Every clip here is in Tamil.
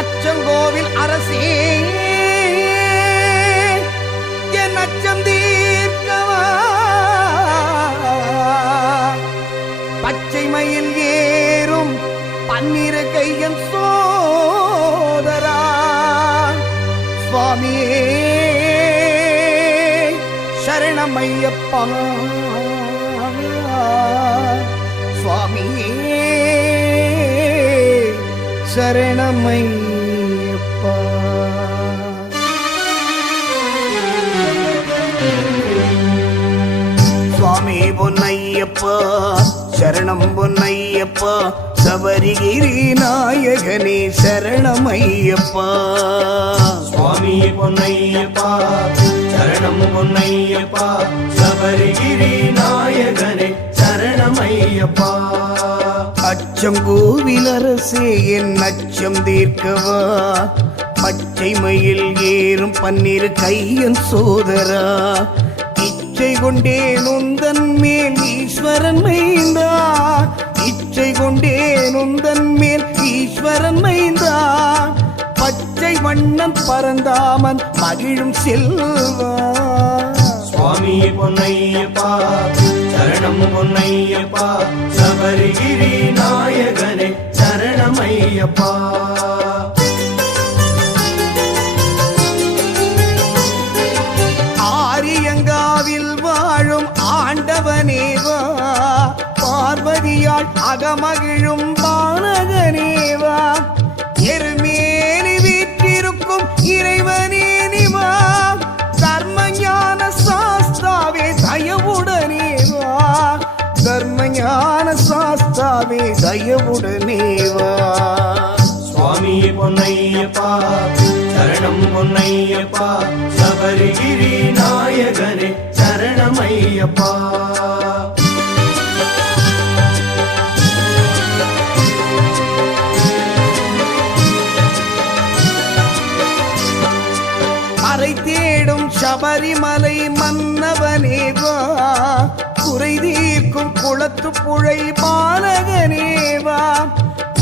அச்சங்கோவில் அரசே என் அச்சம் தீர்க்கவா, பச்சை மயில் ஏறும் பன்னிரு கையன் சோதரா சுவாமியே சரணமையப்பா, சுவாமியே சரணமையப்பா. சுவாமி பொன்னையப்பா சரணம் பொன்னையப்பா, சபரிகிரி நாயகனே சரணமையப்பா. சுவாமி பொன்னையப்பா சரணம் பொன்னையப்பா, சபரிகிரி நாயகனே சரணமையப்பா. அச்சங்கோவில் அரசே என் அச்சம் தீர்க்கவா, பச்சை மயில் ஏறும் பன்னிரு கையன் சோதரா, இச்சை கொண்டேன் உந்தன் மேல் ஈஸ்வரன் மைந்தா, இச்சை கொண்டேன் உந்தன் மேல் ஈஸ்வரன் மைந்தா, பச்சை வண்ணன் பரந்தாமன் மகிழும் செல்வா. சுவாமி பொன்னையப்பா சரணம் பொன்னையப்பா, சபரிகிரி நாயகனே சரணமையப்பா. ஆரியங்காவில் வாழும் ஆண்டவனேவா, பார்வதியால் அகமகிழும் பாலகனேவா, எருமேலி வீற்றிருக்கும் இறைவனே நிவா, தர்மஞான சாஸ்தாவே தயவுடனேவா, தர்மஞான சாஸ்தாவே தயவுடனேவா. சுவாமி பொன்னையப்பா சரணம் பொன்னையப்பா, சபரிகிரி நாயகனே சரணமையப்பா. அறை தேடும் சபரிமலை மன்னவனேவா, குறை தீர்க்கும் குளத்து புழை பாலகனேவா,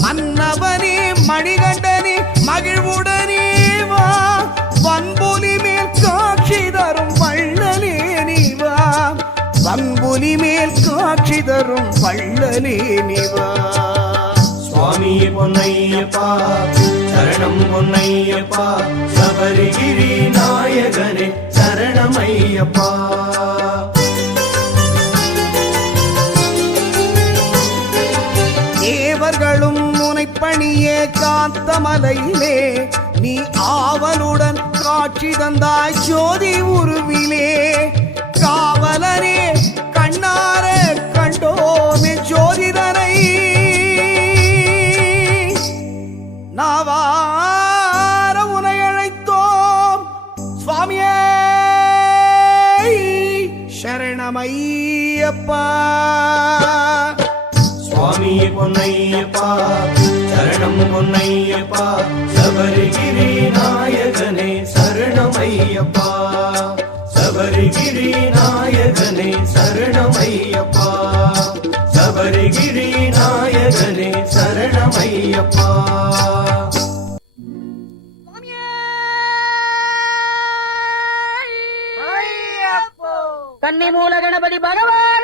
மன்னவனே மணிகண்டனே மகிழ்வுடனேவா, வன்புலி மேல் காட்சி தரும் வள்ளலே நீவா, வன்புலி மேல் காட்சி தரும் வள்ளலே நீவா. சுவாமி பொன்னையப்பா சரணம் பொன்னையப்பா, சபரிகிரி நாயகனே சரணமையப்பா. தேவர்களும் முனைப்பணிய காத்தமலையிலே, நீ ஆவலுடன் காட்சி தந்தாய் ஜோதி உருவிலே, காவலனே கண்ணார கண்டோமே ஜோதிதனை, நாவார உனை அழைத்தோம் சுவாமியே சரணமையப்பா. சுவாமி பொன்னையப்பா சரணம் பொன்னையப்பா, சபரிகிரி நாயகனே சரணமையப்பா, சபரிகிரி நாயகனே சரணமையப்பா, சபரிகிரி நாயகனே சரணமையப்பா. கன்னி மூல கணபதி பகவான்